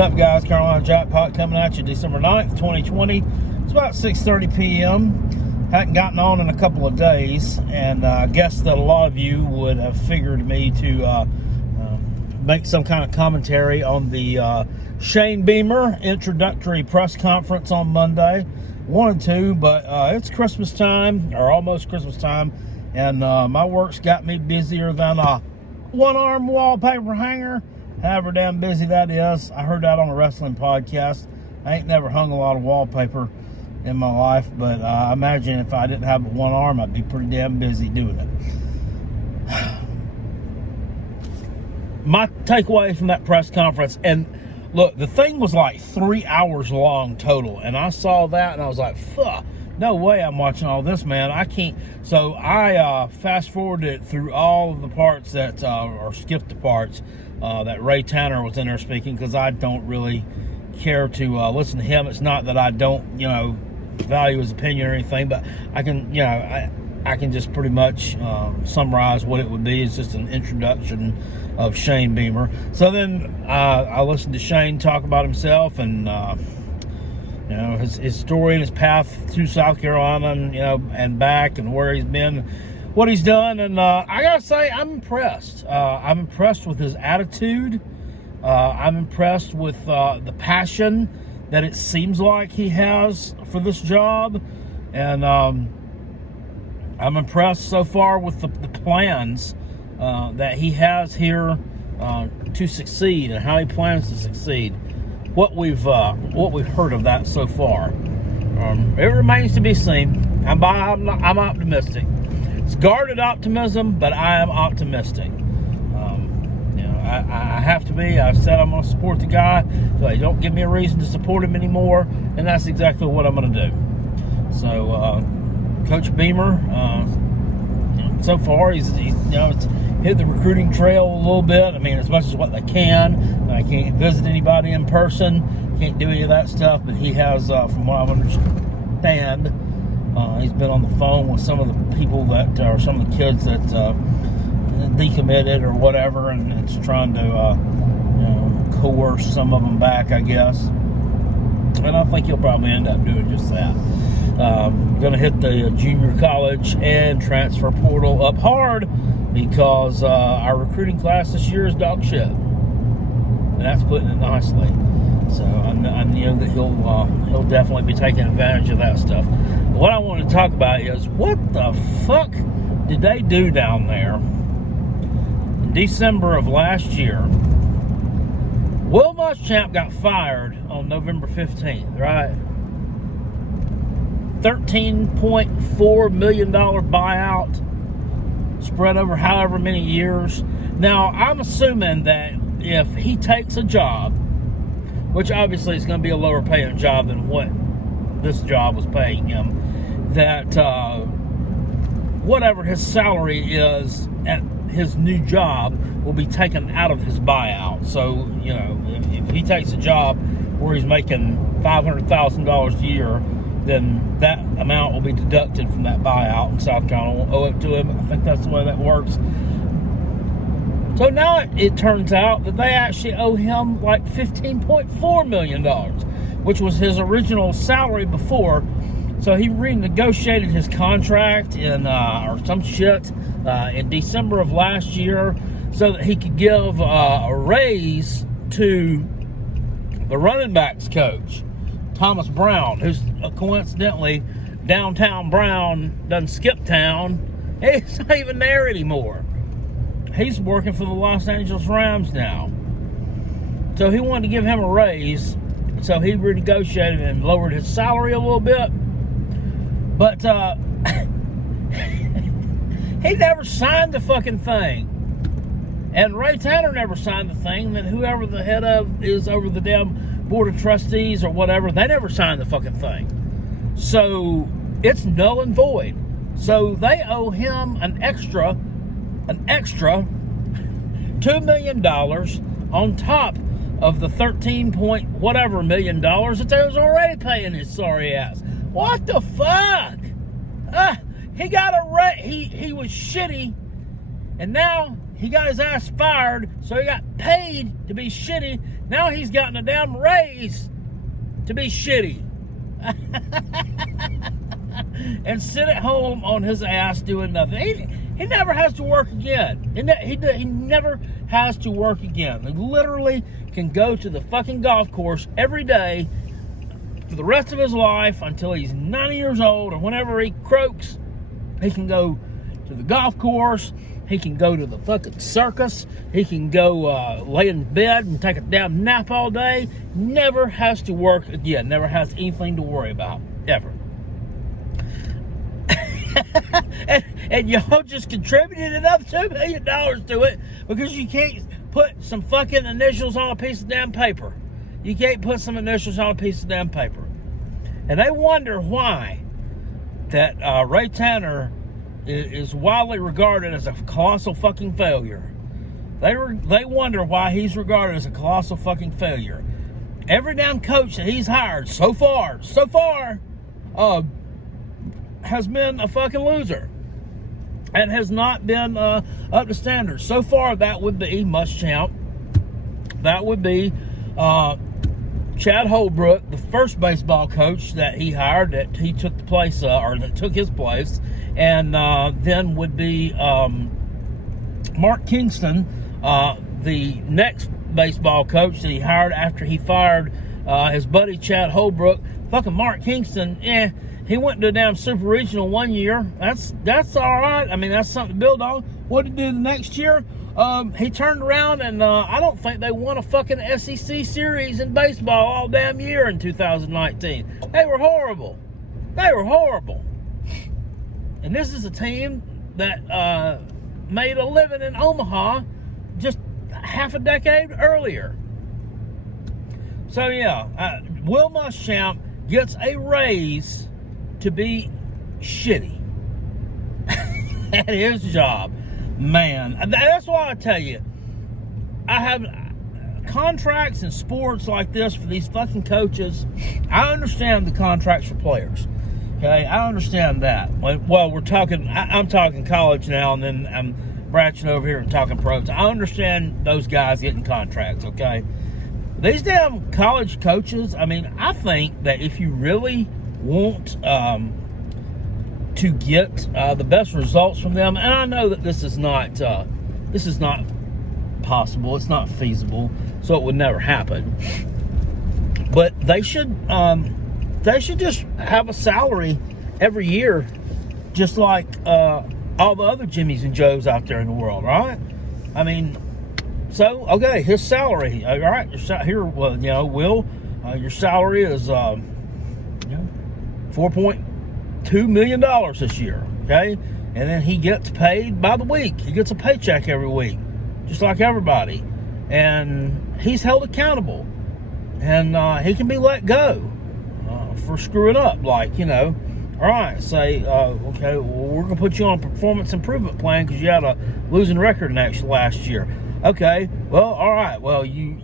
up, guys? Carolina Jackpot coming at you December 9th, 2020. It's about 6:30 p.m. Hadn't gotten on in a couple of days, and I guess that a lot of you would have figured me to make some kind of commentary on the Shane Beamer introductory press conference on Monday. Wanted to, but it's Christmas time, or almost Christmas time, and my work's got me busier than a one-arm wallpaper hanger. However damn busy that is. I heard that on a wrestling podcast. I ain't never hung a lot of wallpaper in my life, but I imagine if I didn't have one arm, I'd be pretty damn busy doing it. My takeaway from that press conference, and look, the thing was like 3 hours long total, and I saw that and I was like, fuck, no way I'm watching all this, man. I can't. So I fast forwarded through all of the parts that, or skipped the parts that Ray Tanner was in there speaking, because I don't really care to listen to him. It's not that I don't, value his opinion or anything, but I can, I can just pretty much summarize what it would be. It's just an introduction of Shane Beamer. So then I listened to Shane talk about himself and his story and his path to South Carolina, and and back, and where he's been, what he's done, and I gotta say, I'm impressed. I'm impressed with his attitude. I'm impressed with the passion that it seems like he has for this job, and I'm impressed so far with the plans that he has here to succeed, and how he plans to succeed. What we've heard of that so far, it remains to be seen. I'm optimistic. It's guarded optimism, but I am optimistic. I have to be. I've said I'm going to support the guy. So they don't give me a reason to support him anymore, and that's exactly what I'm going to do. So, Coach Beamer, so far he's hit the recruiting trail a little bit. I mean, as much as what they can. I can't visit anybody in person. Can't do any of that stuff. But he has, from what I understand, he's been on the phone with some of the people that are some of the kids that decommitted or whatever, and it's trying to coerce some of them back, I guess. And I think he'll probably end up doing just that. Going to hit the junior college and transfer portal up hard, because our recruiting class this year is dog shit, and that's putting it nicely. So I know that he'll definitely be taking advantage of that stuff. What I want to talk about is, what the fuck did they do down there in December of last year? Will Muschamp got fired on November 15th, right? $13.4 million buyout spread over however many years. Now, I'm assuming that if he takes a job, which obviously is going to be a lower paying job than what this job was paying him, that whatever his salary is at his new job will be taken out of his buyout. So, if he takes a job where he's making $500,000 a year, then that amount will be deducted from that buyout, and South Carolina will owe it to him. I think that's the way that works. So now it turns out that they actually owe him like $15.4 million, which was his original salary before. So he renegotiated his contract or some shit in December of last year, so that he could give a raise to the running backs coach, Thomas Brown, who's coincidentally downtown Brown doesn't skip town. He's not even there anymore. He's working for the Los Angeles Rams now. So he wanted to give him a raise, so he renegotiated and lowered his salary a little bit. But he never signed the fucking thing. And Ray Tanner never signed the thing. And then whoever the head of is over the damn board of trustees or whatever, they never signed the fucking thing. So it's null and void. So they owe him an extra $2 million on top of the 13 point whatever million dollars that they was already paying his sorry ass. What the fuck? He got he was shitty, and now he got his ass fired, so he got paid to be shitty Now he's gotten a damn raise to be shitty. And sit at home on his ass doing nothing. He never has to work again. He never has to work again. He literally can go to the fucking golf course every day for the rest of his life until he's 90 years old, and whenever he croaks, he can go to the golf course. He can go to the fucking circus. He can go lay in bed and take a damn nap all day. Never has to work again. Never has anything to worry about, ever. and y'all just contributed another $2 million to it because you can't put some fucking initials on a piece of damn paper. You can't put some initials on a piece of damn paper. And they wonder why that Ray Tanner is widely regarded as a colossal fucking failure. They wonder why he's regarded as a colossal fucking failure. Every damn coach that he's hired so far, has been a fucking loser and has not been up to standards. So far, that would be Muschamp. That would be Chad Holbrook, the first baseball coach that he hired, that he took the place, or that took his place, and then would be Mark Kingston, the next baseball coach that he hired after he fired his buddy Chad Holbrook. Fucking Mark Kingston, he went to a damn super regional one year. That's all right. I mean, that's something to build on. What did he do the next year? He turned around and I don't think they won a fucking SEC series in baseball all damn year in 2019. They were horrible. And this is a team that made a living in Omaha just half a decade earlier. So yeah, Will Muschamp gets a raise to be shitty at his job. Man, that's why I tell you, I have contracts in sports like this for these fucking coaches. I understand the contracts for players. Okay, I understand that. Well, I'm talking college now, and then I'm branching over here and talking pros. I understand those guys getting contracts, okay? These damn college coaches, I mean, I think that if you really want to get the best results from them, and I know that this is not possible, it's not feasible, so it would never happen. But they should just have a salary every year, just like all the other Jimmys and Joes out there in the world, right? I mean, so okay, his salary, all right, here, well, Will, your salary is $4.2 million this year, okay? And then he gets paid by the week. He gets a paycheck every week, just like everybody. And he's held accountable. And he can be let go for screwing up. Like, all right, say, okay, well, we're going to put you on a performance improvement plan because you had a losing record last year. Okay, well, all right, well, you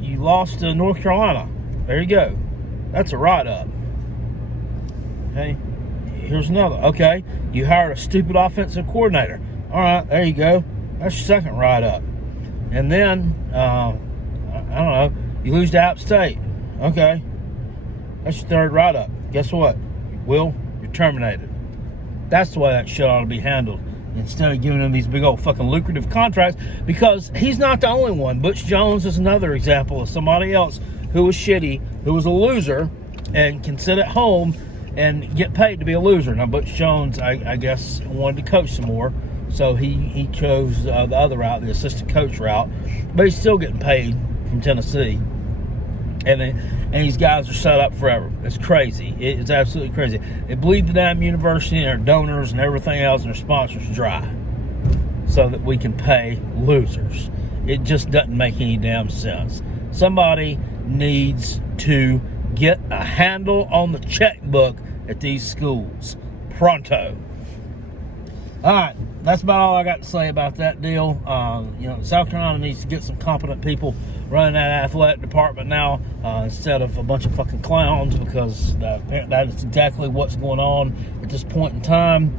lost to North Carolina. There you go. That's a write-up. Okay, here's another. Okay, you hired a stupid offensive coordinator. All right, there you go. That's your second write-up. And then, I don't know, you lose to App State. Okay, that's your third write-up. Guess what? Will, you're terminated. That's the way that shit ought to be handled. Instead of giving him these big old fucking lucrative contracts, because he's not the only one. Butch Jones is another example of somebody else who was shitty, who was a loser, and can sit at home and get paid to be a loser. Now, Butch Jones, I guess, wanted to coach some more, so he chose the other route, the assistant coach route, but he's still getting paid from Tennessee. And these guys are set up forever. It's crazy. It's absolutely crazy. They bleed the damn university and their donors and everything else and their sponsors dry so that we can pay losers. It just doesn't make any damn sense. Somebody needs to get a handle on the checkbook at these schools. Pronto. All right. That's about all I got to say about that deal. South Carolina needs to get some competent people running that athletic department now instead of a bunch of fucking clowns, because that is exactly what's going on at this point in time.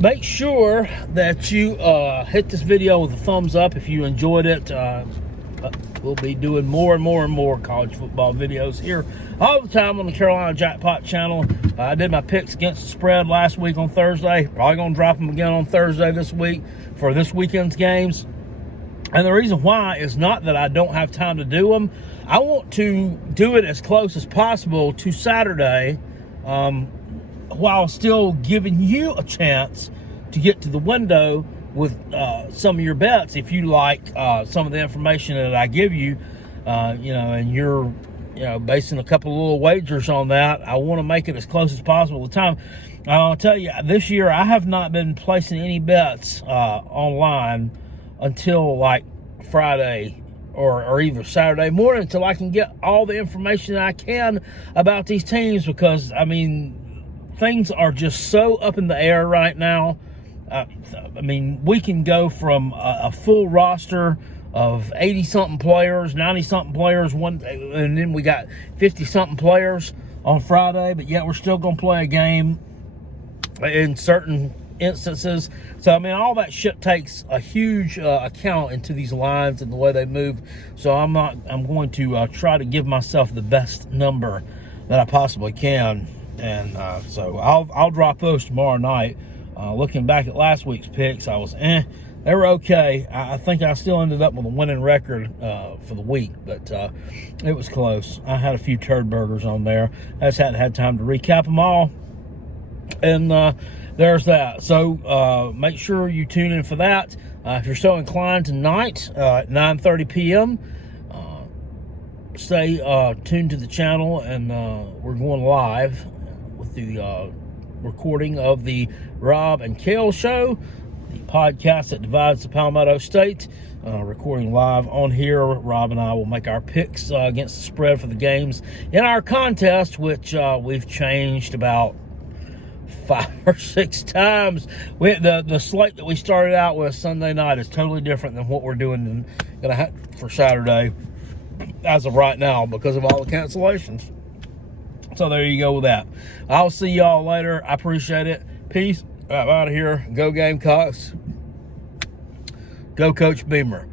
Make sure that you hit this video with a thumbs up if you enjoyed it. we'll be doing more and more and more college football videos here all the time on the Carolina Jackpot channel. I did my picks against the spread last week on Thursday. Probably going to drop them again on Thursday this week for this weekend's games. And the reason why is not that I don't have time to do them. I want to do it as close as possible to Saturday, while still giving you a chance to get to the window with some of your bets. If you like some of the information that I give you, and you're basing a couple of little wagers on that, I want to make it as close as possible to time. I'll tell you, this year I have not been placing any bets online until like Friday or either Saturday morning, until I can get all the information that I can about these teams, because I mean, things are just so up in the air right now. We can go from a full roster of 80-something players, 90-something players, and then we got 50-something players on Friday, but yet we're still going to play a game in certain instances. So, all that shit takes a huge account into these lines and the way they move. So I'm going to try to give myself the best number that I possibly can. And so I'll drop those tomorrow night. Looking back at last week's picks, I was they were okay. I think I still ended up with a winning record for the week, but it was close. I had a few turd burgers on there. I just hadn't had time to recap them all. And there's that. So make sure you tune in for that. If you're so inclined tonight at 9:30 p.m., stay tuned to the channel, and we're going live with the recording of the Rob and Kale Show, the podcast that divides the Palmetto State. Recording live on here. Rob and I will make our picks against the spread for the games in our contest, which we've changed about 5 or 6 times. The slate that we started out with Sunday night is totally different than what we're doing for Saturday as of right now, because of all the cancellations. So there you go with that. I'll see y'all later. I appreciate it. Peace. I'm out of here. Go Gamecocks. Go Coach Beamer.